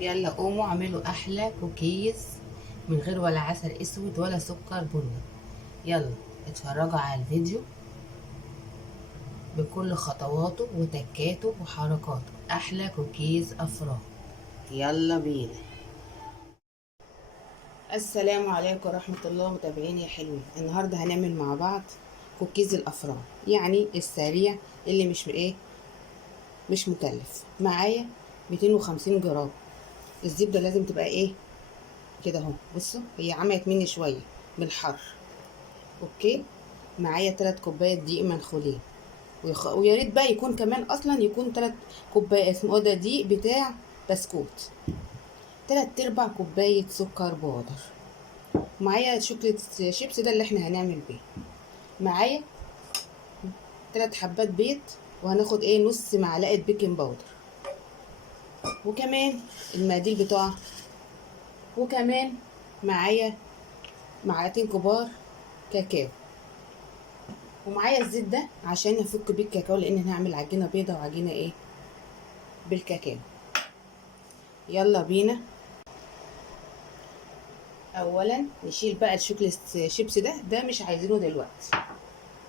يلا قوموا اعملوا احلى كوكيز من غير ولا عسل اسود ولا سكر بني. يلا اتفرجوا على الفيديو بكل خطواته وتكاته وحركاته. احلى كوكيز افران. يلا بينا. السلام عليكم ورحمة الله متابعين يا حلوين. النهاردة هنعمل مع بعض كوكيز الافران، يعني السريع اللي مش مكلف. معايا 250 جرام. الزبدة لازم تبقى كده اهو. بصوا هي عملت مني شوية من الحر. اوكي. معايا 3 كوبايات دقيق منخولين، ويا ريت بقى يكون كمان اصلا يكون 3 كوبايات اسمه ده دقيق بتاع بسكوت. 3/4 كوبايه سكر بودر. معايا شوكليت شيبس ده اللي احنا هنعمل بيه. معايا 3 حبات بيض، وهناخد نص معلقه بيكنج باودر، وكمان المقادير بتاعه. وكمان معايا معلقتين كبار كاكاو، ومعايا الزيت ده عشان افك بيه الكاكاو، لان هنعمل عجينه بيضه وعجينه بالكاكاو. يلا بينا. اولا نشيل بقى الشوكليت شيبس ده مش عايزينه دلوقتي،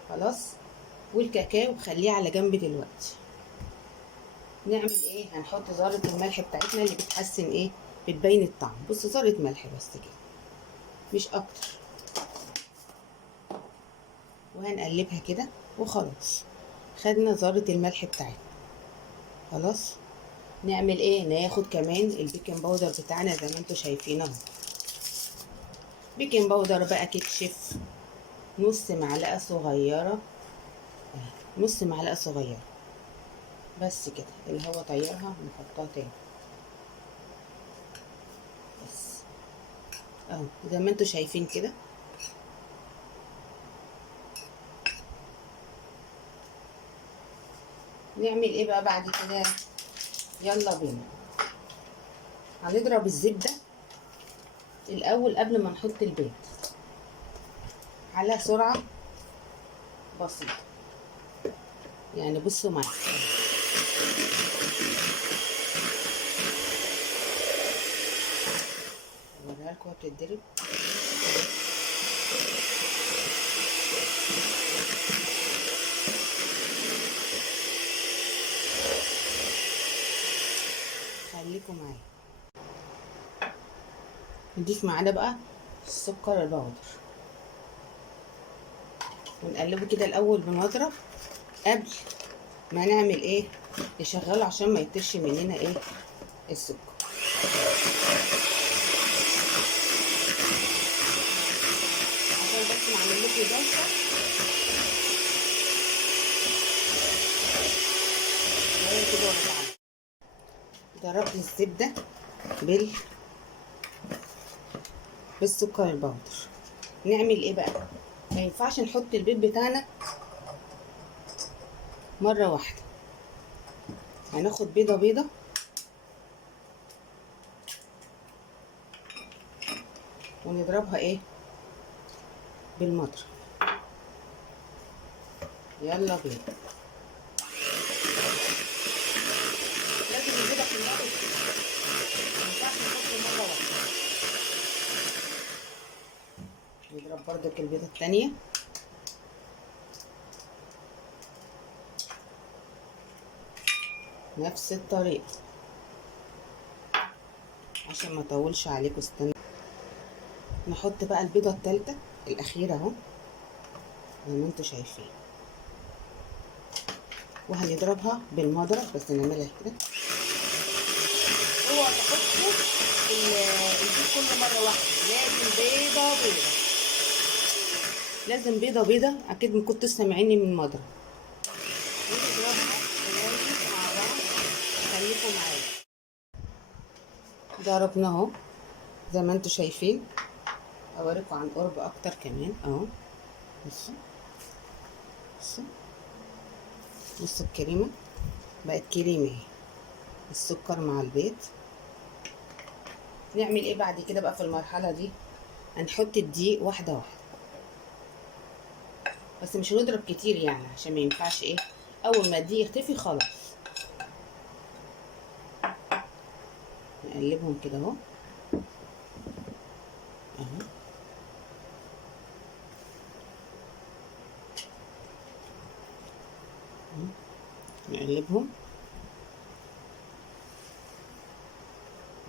خلاص. والكاكاو خليه على جنب دلوقتي. نعمل هنحط ذره الملح بتاعتنا اللي بتحسن بتبين الطعم. بص ذره ملح بس كده، مش اكتر. وهنقلبها كده وخلاص. خدنا ذره الملح بتاعتنا، خلاص. نعمل ناخد كمان البيكنج باودر بتاعنا زي ما انتم شايفين اهو. بيكنج باودر بقى كيك شيف، نص معلقه صغيره. نص معلقه صغيره بس كده. اللي هو طيرها نحطها تاني بس اهو زي ما انتوا شايفين كده. نعمل بقى بعد كده؟ يلا بينا. هنضرب الزبدة الاول قبل ما نحط البيض على سرعة بسيطة. يعني بصوا معايا، اوريها لكم بتتضرب. خليكم معايا. نضيف معانا بقى السكر البودر، ونقلبه كده الاول بمضرب قبل ما نعمل نشغله عشان ما يطيرش مننا السكر. عشان بس نعمل لكم دوشه. كده ورا بعض. ضربت الزبده بالسكر البودر. نعمل بقى؟ ما ينفعش نحط البيض بتاعنا مره واحده. هناخد بيضه بيضه ونضربها بالمضرب. يلا بينا. لازم البيضه كلها ما ينفعش نحط مره واحده. نضرب بردك البيضه التانيه نفس الطريقه عشان ما اطولش عليكم. استنى. نحط بقى البيضه التالته الاخيره اهو زي ما انتوا شايفين، وهنضربها بالمضرب بس نعملها كده. اوعوا تحطوا البيض كل مره واحده. لازم بيضه بيضه، لازم بيضه بيضه. اكيد ما كنتوا سامعيني من المضرب. ونضربها كويس مع بعض. خليكم معايا. ضربنا اهو زي ما انتوا شايفين. اوريكم عن قرب اكتر كمان اهو. بصوا بصوا بصوا الكريمه بقت كريمه اهي، السكر مع البيض. نعمل بعد كده بقى في المرحله دي؟ هنحط الدقيق واحده واحده، بس مش هنضرب كتير يعني عشان ما ينفعش اول ما الدقيق يختفي خلاص. نقلبهم كده اهو. نقلبهم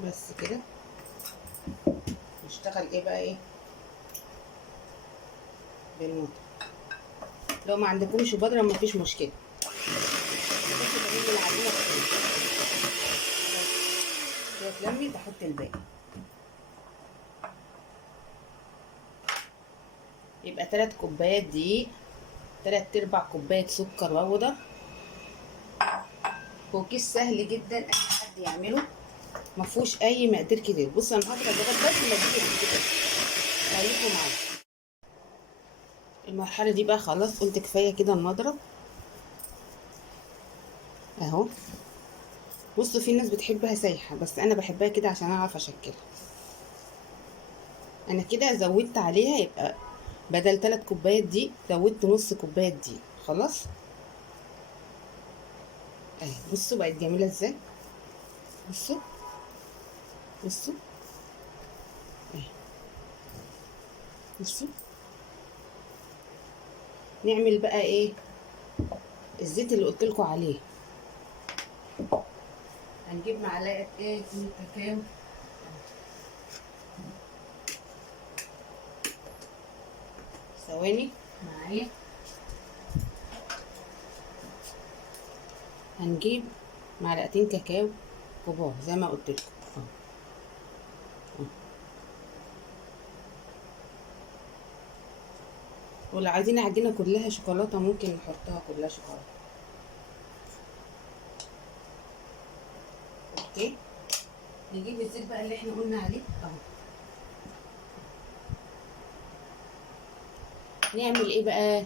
بس كده. نشتغل ايه بقى ايه بالمضرب. لو ما عندكمش بودره مفيش مشكله، بس بجيب العجينه كده اتلمت احط الباقي. يبقى 3 كوبايات دقيق، 3/4 كوبايه سكر بودر. كوكيس سهل جدا اي حد يعمله، مفهوش اي مقادير كتير. بص انا هضرب لغايه بس ما تجيب كده. خليكم معايا. المرحله دي بقى خلاص قلت كفايه كده المضرب اهو. بصوا في ناس بتحبها سايحه، بس انا بحبها كده عشان اعرف اشكلها. انا كده زودت عليها، يبقى بدل 3 كوبايات دي زودت نص كوبايه دي. خلاص اهي. بصوا بقت جميله ازاي. بصوا بصوا اهي. بصوا. نعمل بقى ايه الزيت اللي قلت لكم عليه. هنجيب معلقه ايه من الكاكاو. ثواني معايا. هنجيب معلقتين كاكاو كبار زي ما قلت لكم ولو عايزين عجينه كلها شوكولاته ممكن نحطها كلها شوكولاته. اوكي. نجيب الزيت بقى اللي احنا قلنا عليه اهو. نعمل ايه بقى؟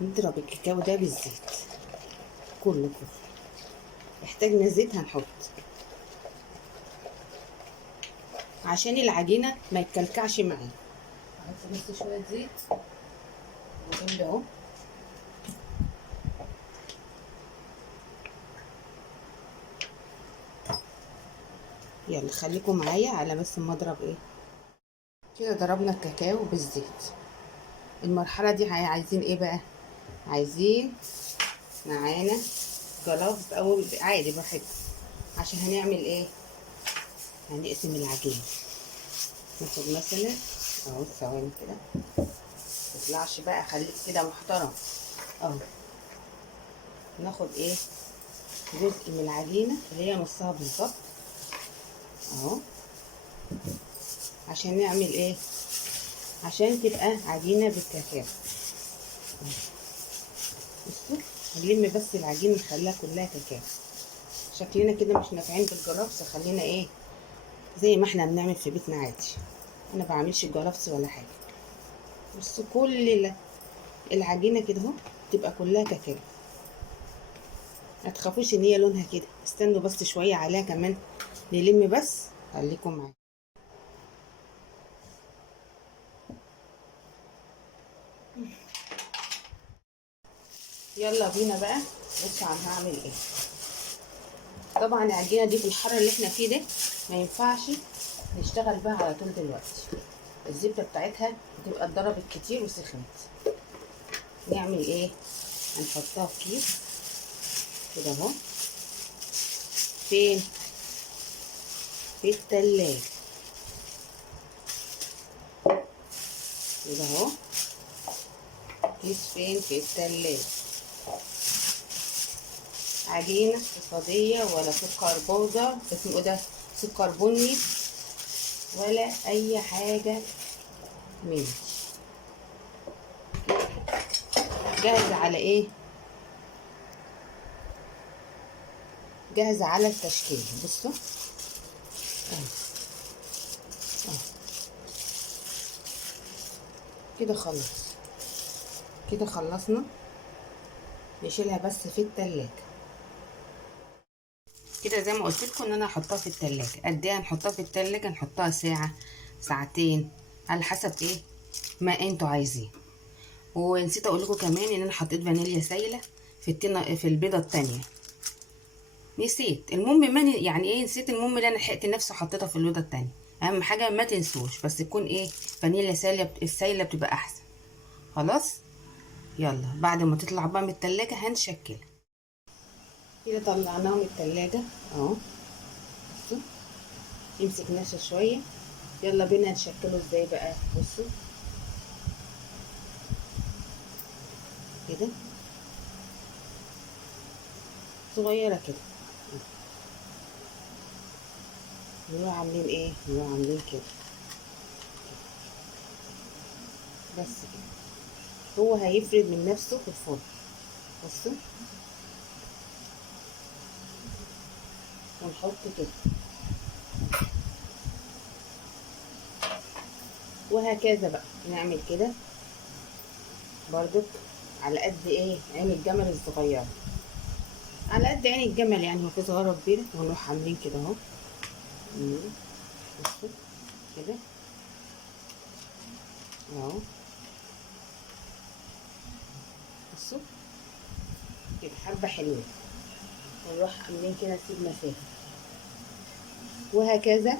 نضرب الكاكاو ده بالزيت كله. احتاجنا زيت هنحط عشان العجينه ما يتكلكعش معانا. هحط بس شويه زيت وجنب اهو. يلا خليكم معايا على بس ما اضرب ايه كده. ضربنا الكاكاو بالزيت. المرحله دي عايزين ايه بقى؟ عايزين معانا جلافز او عادي براحتكم. عشان هنعمل ايه؟ هنقسم العجينه. ناخد مثلا اهو ثواني كده متطلعش بقى، خليك كده محترم اهو. ناخد ايه جزء من العجينه اللي هي نصها بالظبط اهو. عشان نعمل ايه؟ عشان تبقى عجينه بالكاكاو. بصوا نلم بس العجينه نخليها كلها كاكاو. شكلنا كده مش نافعين بالجرافس، خلينا ايه زي ما احنا بنعمل في بيتنا عادي. انا بعملش الجرافس ولا حاجه. بصوا كل العجينه كده اهو تبقى كلها كاكاو. ما تخافوش ان هي لونها كده، استنوا بس شويه عليها كمان نلم بس. خليكم معايا. يلا بينا بقى. بصوا عم هعمل ايه. طبعا العجينه دي في الحر اللي احنا فيه ده ما ينفعش نشتغل بها على طول دلوقتي. الزبده بتاعتها بتبقى اتضربت كتير وسخنت. نعمل ايه؟ هنحطها في كيس كده اهو. فين؟ في التلاجة كده اهو. كيس فين؟ في التلاجة. عجينة اقتصادية ولا سكر بودرة اسمه ده سكر بني ولا اي حاجة مني. جاهزة على ايه؟ جاهزة على التشكيل. بصوا كده خلاص. كده خلصنا. نشيلها بس في التلاجة كده زي ما قلت لكم ان انا هحطها في التلاجة. قد ايه هنحطها في التلاجة؟ نحطها ساعة ساعتين على حسب ايه ما انتوا عايزين. ونسيت اقول لكم كمان ان انا حطيت فانيليا سايله في البيضه التانية. نسيت، المهم ما يعني ايه، نسيت، المهم ان انا لحقت نفسي وحطيتها في الأوضة التانية. اهم حاجة ما تنسوش، بس تكون ايه، فانيليا سايلة، السايلة بتبقى احسن. خلاص. يلا بعد ما تطلع بقى من التلاجة هنشكلها. كده طلعناها من التلاجة اهو. بصوا يمسك نشا شوية. يلا بينا نشكله ازاي بقى. بصوا كده صغيرة كده، نروح عاملين ايه، نروح عاملين كده بس كده. هو هيفرد من نفسه في الفرن. بصوا ونحط كده وهكذا بقى نعمل كده برضك على قد ايه عين الجمل الصغيره، على قد عين الجمل يعني، هو في صغيره كبيره، ونروح عاملين كده اهو. بصوا كده اهو. بصوا كده حبه حلوين، ونروح عاملين كده نسيب مسافه وهكذا.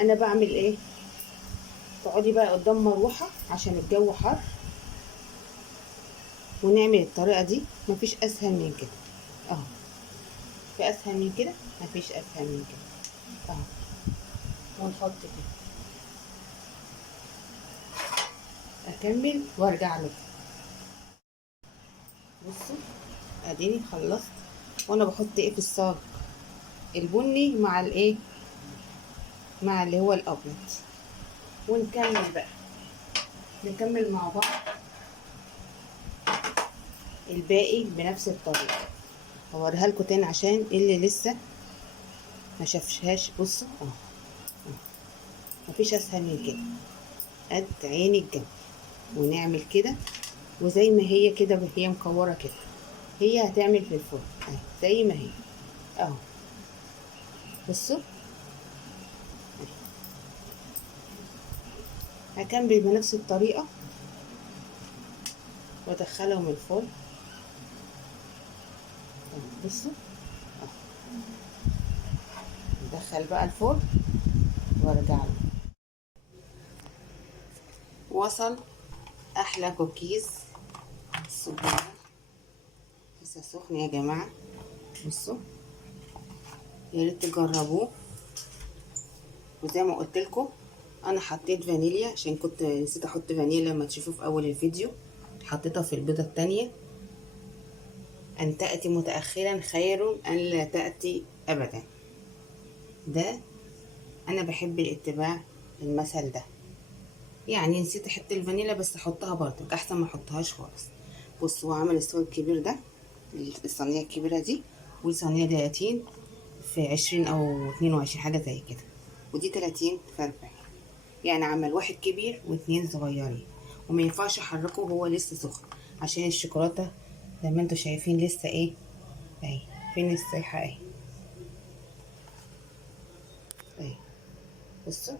انا بعمل ايه، تقعدي بقى قدام مروحه عشان الجو حر، ونعمل الطريقه دي. مفيش اسهل من كده اهو، في اسهل من كده، مفيش اسهل من كده اهو. ونحط كده، اكمل وارجع لكم. بصوا اديني خلصت، وانا بحط ايه في الصاج، البني مع الايه، مع اللي هو الابيض. ونكمل بقى، نكمل مع بعض الباقي بنفس الطريقه. هوريها لكم تاني عشان اللي لسه ما شافهاش. بصوا اهو، مفيش اسهل من كده، قد عين الجمل. ونعمل كده، وزي ما هي كده هي مكوره كده، هي هتعمل في الفرن اهي زي ما هي اهو. بصوا هكمل بنفس الطريقه وادخلهم الفرن. بصوا ندخل بقى الفرن وارجع له. وصل احلى كوكيز. الصغير لسه سخن يا جماعه. بصوا يا ريت تجربوه. وزي ما قلت لكم انا حطيت فانيليا عشان كنت نسيت احط فانيليا لما تشوفوه في اول الفيديو. حطيتها في البيضه التانية. ان تاتي متاخرا خير ان لا تاتي ابدا. ده انا بحب الاتباع المثل ده. يعني نسيت احط الفانيليا بس احطها برضك احسن ما احطهاش خالص. بصوا عمل السوا الكبير ده، الصينيه الكبيره دي، والصينيه دياتين في 20 او 22 حاجه زي كده، ودي 30 في 40. يعني عمل واحد كبير واتنين صغيرين. وما ينفعش احركه وهو لسه سخن، عشان الشوكولاته زي ما انتوا شايفين لسه ايه اهي. فين السايحه اهي اهي. بصوا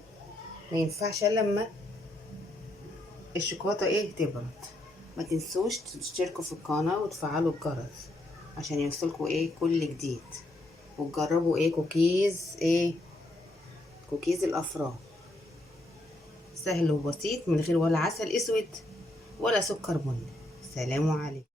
ما ينفعش الا لما الشوكولاته ايه تبرد. ما تنسوش تشتركوا في القناه وتفعلوا الجرس عشان يوصلكوا ايه كل جديد. وتجربوا ايه كوكيز ايه، كوكيز الافران. سهل وبسيط من غير ولا عسل اسود ولا سكر بني. سلام عليكم.